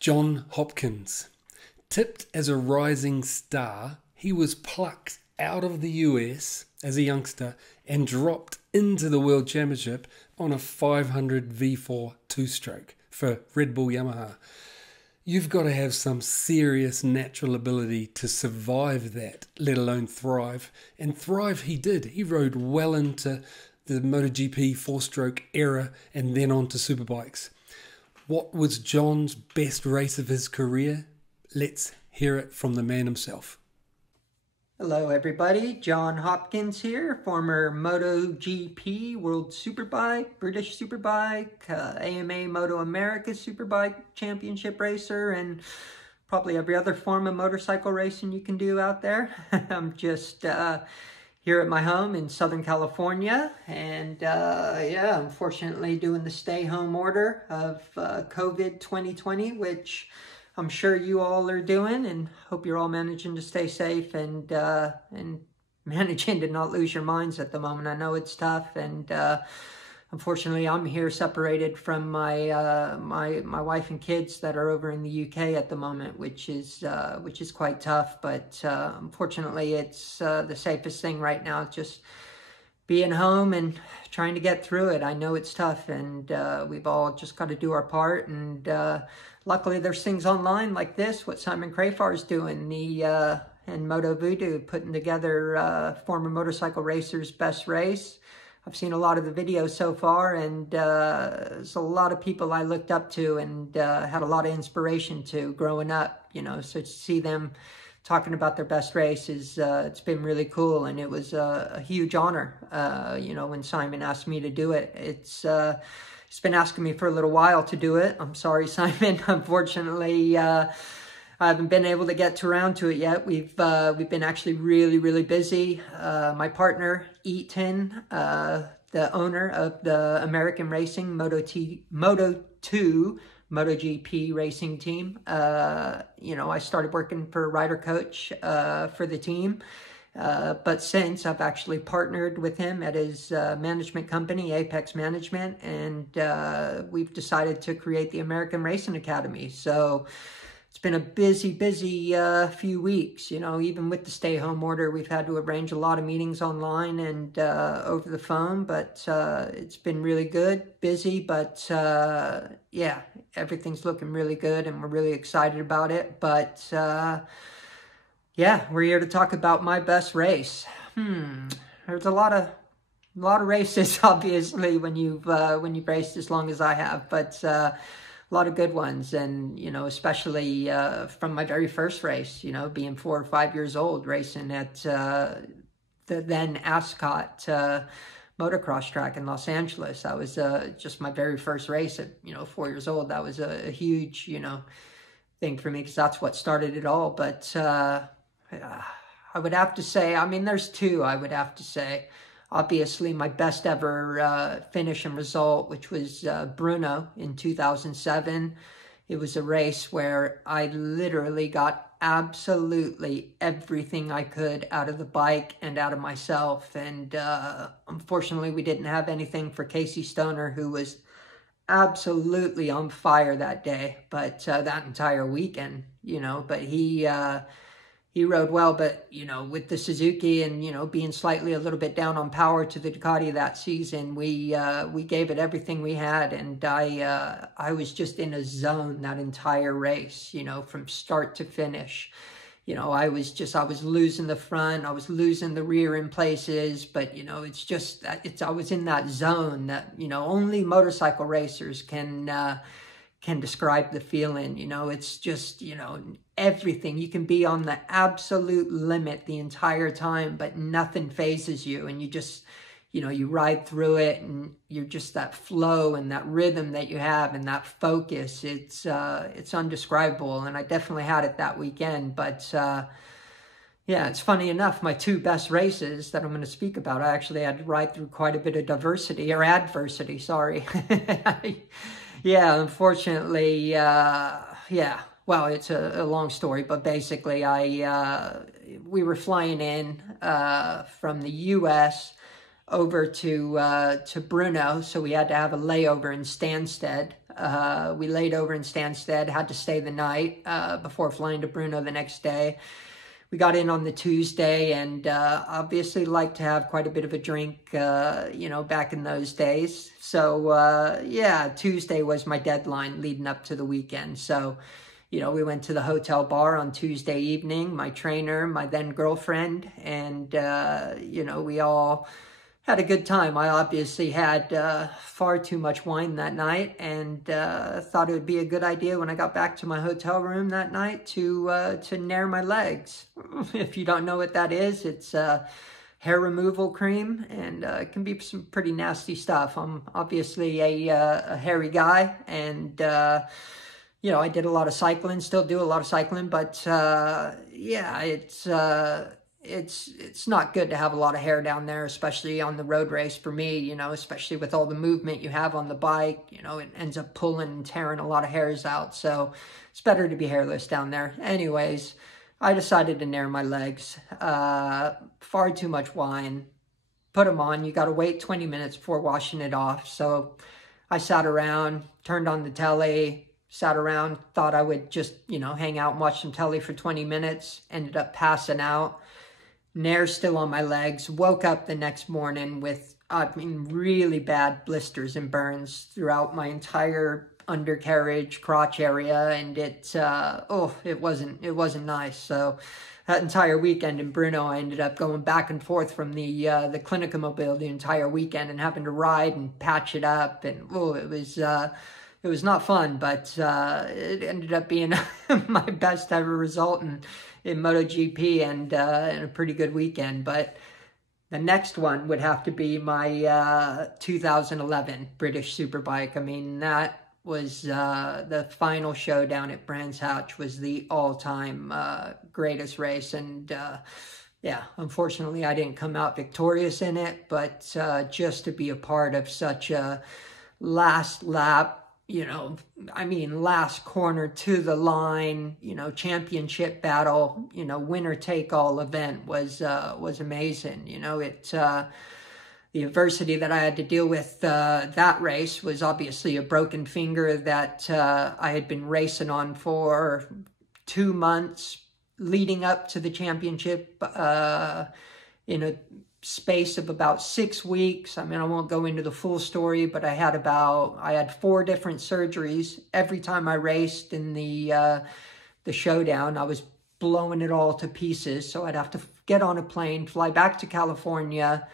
John Hopkins. Tipped as a rising star, he was plucked out of the US as a youngster and dropped into the World Championship on a 500 V4 two-stroke for Red Bull Yamaha. You've got to have some serious natural ability to survive that, let alone thrive. And thrive he did. He rode well into the MotoGP four-stroke era and then on to Superbikes. What was John's best race of his career? Let's hear it from the man himself. Hello everybody, John Hopkins here, former MotoGP World Superbike, British Superbike, AMA Moto America Superbike Championship racer, and probably every other form of motorcycle racing you can do out there. I'm just here at my home in Southern California, and yeah, unfortunately doing the stay-home order of COVID 2020, which I'm sure you all are doing, and hope you're all managing to stay safe and managing to not lose your minds at the moment. I know it's tough, and unfortunately, I'm here separated from my my wife and kids that are over in the UK at the moment, which is quite tough. But unfortunately, it's the safest thing right now. Just being home and trying to get through it. I know it's tough, and we've all just got to do our part. And luckily, there's things online like this, what Simon Crayfar's doing, and Motovudu, putting together former motorcycle racers' best race. I've seen a lot of the videos so far, and there's a lot of people I looked up to and had a lot of inspiration to growing up, you know, so to see them talking about their best race is, it's been really cool, and it was a huge honor, you know, when Simon asked me to do it. He's been asking me for a little while to do it. I'm sorry, Simon. Unfortunately, I haven't been able to get around to it yet. We've been actually really busy. My partner, Eaton, the owner of the American Racing Moto2 MotoGP racing team. You know, I started working for a rider coach for the team. But since I've actually partnered with him at his management company, Apex Management, and we've decided to create the American Racing Academy. So it's been a busy few weeks, you know, even with the stay-home order. We've had to arrange a lot of meetings online and over the phone, but it's been really good, busy, but yeah, everything's looking really good, and we're really excited about it. But yeah, we're here to talk about my best race. There's a lot of races, obviously, when you've raced as long as I have, but a lot of good ones, and, you know, especially from my very first race, you know, being 4 or 5 years old, racing at the then Ascot motocross track in Los Angeles. That was just my very first race at, you know, 4 years old. That was a huge, you know, thing for me, because that's what started it all. But I would have to say, I mean, there's two I would have to say. Obviously, my best ever finish and result, which was Brno in 2007. It was a race where I literally got absolutely everything I could out of the bike and out of myself. And unfortunately, we didn't have anything for Casey Stoner, who was absolutely on fire that day, but that entire weekend, you know. But he rode well, but, you know, with the Suzuki and, you know, being slightly a little bit down on power to the Ducati that season, we gave it everything we had, and I was just in a zone that entire race, you know, from start to finish. You know, I was losing the front, I was losing the rear in places, but, you know, it's just, I was in that zone that, you know, only motorcycle racers can describe the feeling. You know, it's just, you know, everything. You can be on the absolute limit the entire time, but nothing phases you, and you just, you know, you ride through it, and you're just that flow and that rhythm that you have and that focus. It's undescribable, and I definitely had it that weekend. But yeah, it's funny enough, my two best races that I'm going to speak about, I actually had to ride through quite a bit of adversity, sorry. Yeah, unfortunately, yeah, well, it's a long story, but basically we were flying in from the US over to Brno, so we had to have a layover in Stansted We laid over in Stansted, had to stay the night before flying to Brno the next day. We got in on the Tuesday, and obviously liked to have quite a bit of a drink, back in those days. So, Tuesday was my deadline leading up to the weekend. So, we went to the hotel bar on Tuesday evening, my trainer, my then girlfriend, and, we all had a good time. I obviously had far too much wine that night, and thought it would be a good idea when I got back to my hotel room that night to nair my legs. If you don't know what that is, it's hair removal cream, and it can be some pretty nasty stuff. I'm obviously a hairy guy, and I did a lot of cycling, still do a lot of cycling, but it's not good to have a lot of hair down there, especially on the road race for me, especially with all the movement you have on the bike. It ends up pulling and tearing a lot of hairs out. So it's better to be hairless down there. Anyways, I decided to nair my legs. Far too much wine. Put them on. You got to wait 20 minutes before washing it off. So I sat around, turned on the telly, sat around, thought I would just, hang out and watch some telly for 20 minutes. Ended up passing out. Nair still on my legs. Woke up the next morning with, really bad blisters and burns throughout my entire undercarriage, crotch area, and it wasn't nice. So that entire weekend in Brno, I ended up going back and forth from the Clinica Mobile the entire weekend and having to ride and patch it up, and it was not fun, but it ended up being my best ever result in MotoGP, and a pretty good weekend. But the next one would have to be my 2011 British Superbike. That was the final showdown at Brands Hatch, was the all-time greatest race. And unfortunately I didn't come out victorious in it, but just to be a part of such a last lap, last corner to the line, championship battle, winner take all event was amazing. The adversity that I had to deal with that race was obviously a broken finger that I had been racing on for 2 months leading up to the championship in a space of about 6 weeks. I won't go into the full story, but I had 4 different surgeries. Every time I raced in the showdown, I was blowing it all to pieces. So I'd have to get on a plane, fly back to California,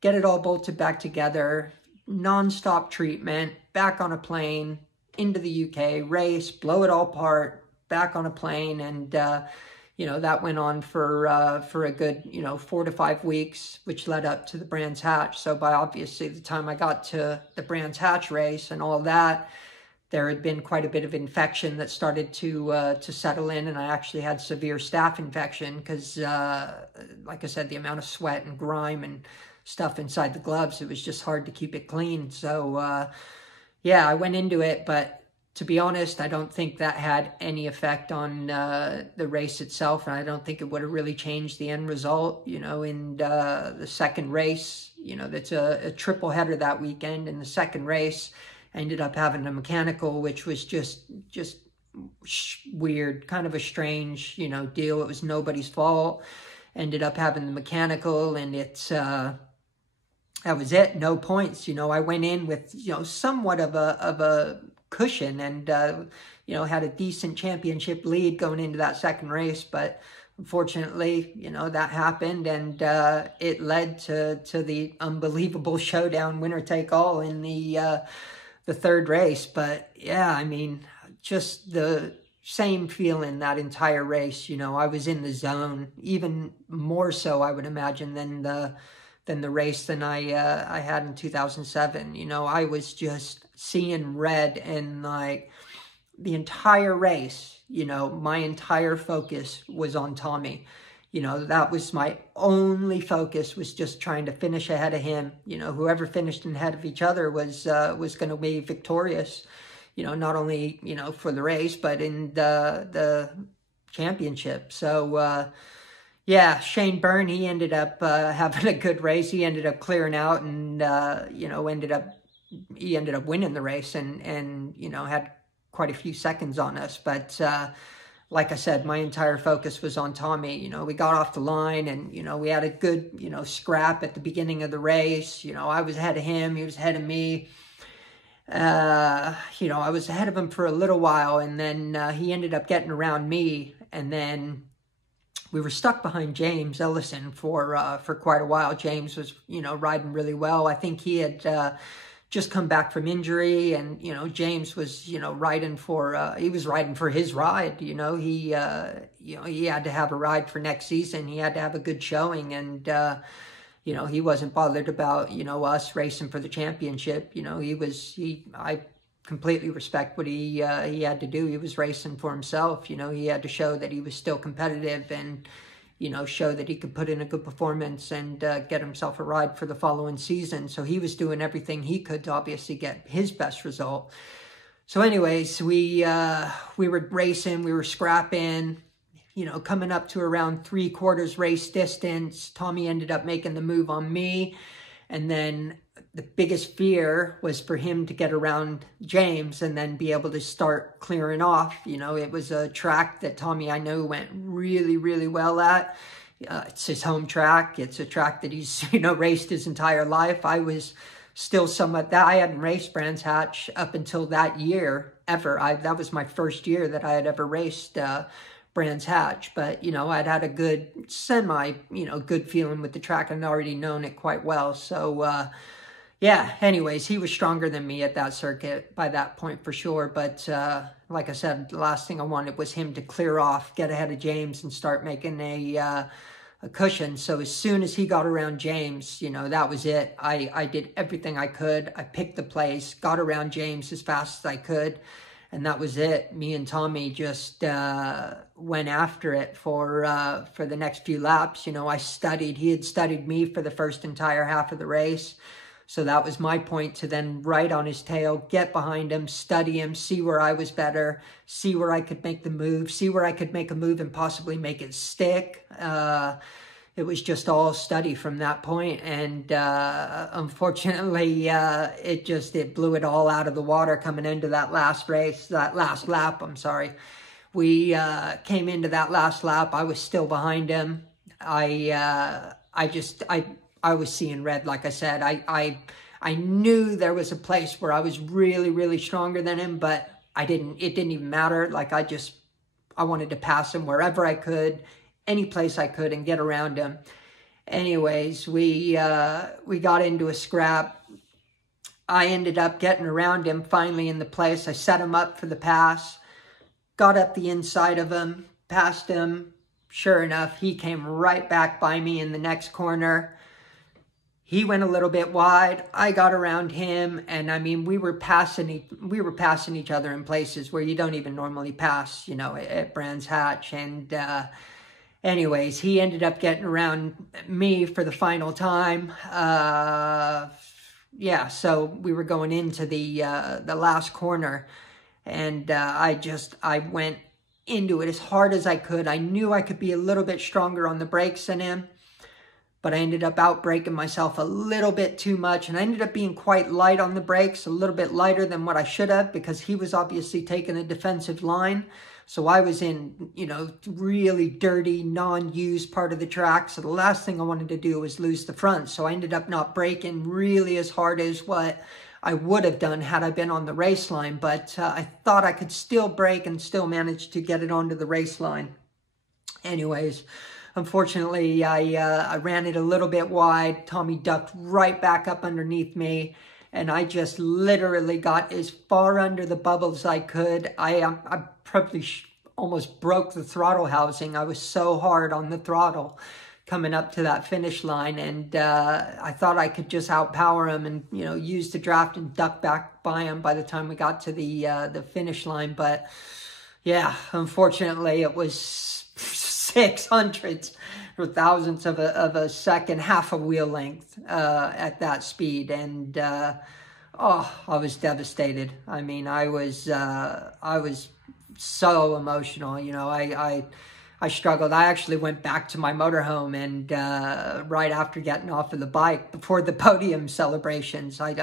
get it all bolted back together, non-stop treatment, back on a plane, into the UK, race, blow it all apart, back on a plane, and that went on for a good, 4 to 5 weeks, which led up to the Brands Hatch. So by obviously the time I got to the Brands Hatch race and all that, there had been quite a bit of infection that started to settle in, and I actually had severe staph infection because, like I said, the amount of sweat and grime and stuff inside the gloves, it was just hard to keep it clean. So, I went into it, but to be honest, I don't think that had any effect on the race itself, and I don't think it would have really changed the end result. In the second race, that's a triple header that weekend. In the second race, I ended up having a mechanical, which was just weird, kind of a strange, deal. It was nobody's fault. Ended up having the mechanical, and that was it. No points. I went in with, somewhat of a cushion, and had a decent championship lead going into that second race, but unfortunately that happened, and it led to the unbelievable showdown, winner take all in the third race. But just the same feeling that entire race. I was in the zone, even more so I would imagine than the race than I had in 2007. I was just seeing red, and like the entire race, my entire focus was on Tommy. That was my only focus, was just trying to finish ahead of him. Whoever finished ahead of each other was going to be victorious, not only, for the race, but in the championship. So, Shane Byrne, he ended up having a good race. He ended up clearing out and, ended up he ended up winning the race and you know, had quite a few seconds on us. But like I said, my entire focus was on Tommy. You know, we got off the line and, you know, we had a good, you know, scrap at the beginning of the race. You know, I was ahead of him, he was ahead of me. You know, I was ahead of him for a little while, and then he ended up getting around me, and then we were stuck behind James Ellison for quite a while. James was, you know, riding really well. I think he had just come back from injury, and, you know, James was, you know, riding for his ride. You know, he had to have a ride for next season. He had to have a good showing, and you know, he wasn't bothered about, you know, us racing for the championship. You know, I completely respect what he had to do. He was racing for himself. You know, he had to show that he was still competitive and, you know, show that he could put in a good performance and get himself a ride for the following season. So he was doing everything he could to obviously get his best result. So anyways, we were racing, we were scrapping, you know, coming up to around 3/4 race distance. Tommy ended up making the move on me. And then the biggest fear was for him to get around James and then be able to start clearing off. You know, it was a track that Tommy, I know, went really, really well at. It's his home track. It's a track that he's, you know, raced his entire life. I was still somewhat that I hadn't raced Brands Hatch up until that year ever. That was my first year that I had ever raced Brands Hatch, but, you know, I'd had a good you know, good feeling with the track and already known it quite well. So, yeah, anyways, he was stronger than me at that circuit by that point for sure. But, like I said, the last thing I wanted was him to clear off, get ahead of James and start making a cushion. So as soon as he got around James, you know, that was it. I did everything I could. I picked the place, got around James as fast as I could. And that was it. Me and Tommy just went after it for the next few laps. You know, he had studied me for the first entire half of the race. So that was my point, to then ride on his tail, get behind him, study him, see where I was better, see where I could make the move, see where I could make a move and possibly make it stick. It was just all study from that point, and unfortunately, it blew it all out of the water coming into that last lap. I'm sorry. We came into that last lap. I was still behind him. I was seeing red, like I said. I knew there was a place where I was really, really stronger than him, but it didn't even matter. Like, I wanted to pass him wherever I could, any place I could, and get around him. Anyways, we got into a scrap. I ended up getting around him finally in the place. I set him up for the pass, got up the inside of him, passed him. Sure enough, he came right back by me in the next corner. He went a little bit wide. I got around him, and I mean, we were passing each other in places where you don't even normally pass, you know, at Brands Hatch. And anyways, he ended up getting around me for the final time. Yeah, so we were going into the last corner, and I went into it as hard as I could. I knew I could be a little bit stronger on the brakes than him, but I ended up outbraking myself a little bit too much, and I ended up being quite light on the brakes, a little bit lighter than what I should have, because he was obviously taking a defensive line. So I was in, you know, really dirty, non-used part of the track. So the last thing I wanted to do was lose the front. So I ended up not braking really as hard as what I would have done had I been on the race line. But I thought I could still brake and still manage to get it onto the race line. Anyways, unfortunately, I ran it a little bit wide. Tommy ducked right back up underneath me, and I just literally got as far under the bubble as I could. I probably almost broke the throttle housing. I was so hard on the throttle coming up to that finish line, and I thought I could just outpower him and, you know, use the draft and duck back by him by the time we got to the finish line. But yeah, unfortunately, it was 600ths or thousandths of a second, half a wheel length at that speed, and oh, I was devastated. I mean, I was so emotional. You know, I I struggled. I actually went back to my motorhome, and right after getting off of the bike, before the podium celebrations, I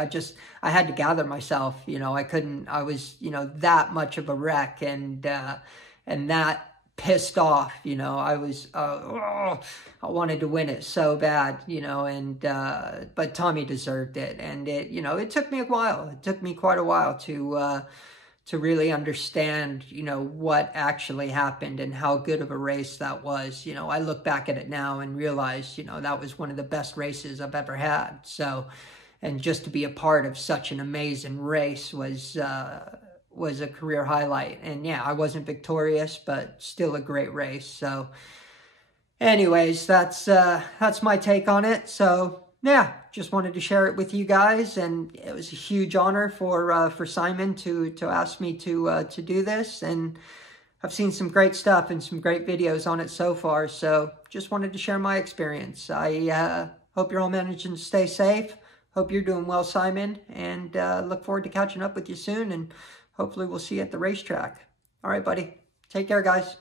had to gather myself. I was, that much of a wreck, and that pissed off. I was, I wanted to win it so bad, but Tommy deserved it, and it took me a while. It took me quite a while to really understand, what actually happened and how good of a race that was. I look back at it now and realize, that was one of the best races I've ever had. So, and just to be a part of such an amazing race was a career highlight. And yeah, I wasn't victorious, but still a great race. So anyways, that's my take on it. So yeah, just wanted to share it with you guys, and it was a huge honor for Simon to ask me to do this, and I've seen some great stuff and some great videos on it so far. So just wanted to share my experience. I hope you're all managing to stay safe. Hope you're doing well, Simon, and look forward to catching up with you soon, and hopefully we'll see you at the racetrack. All right, buddy. Take care, guys.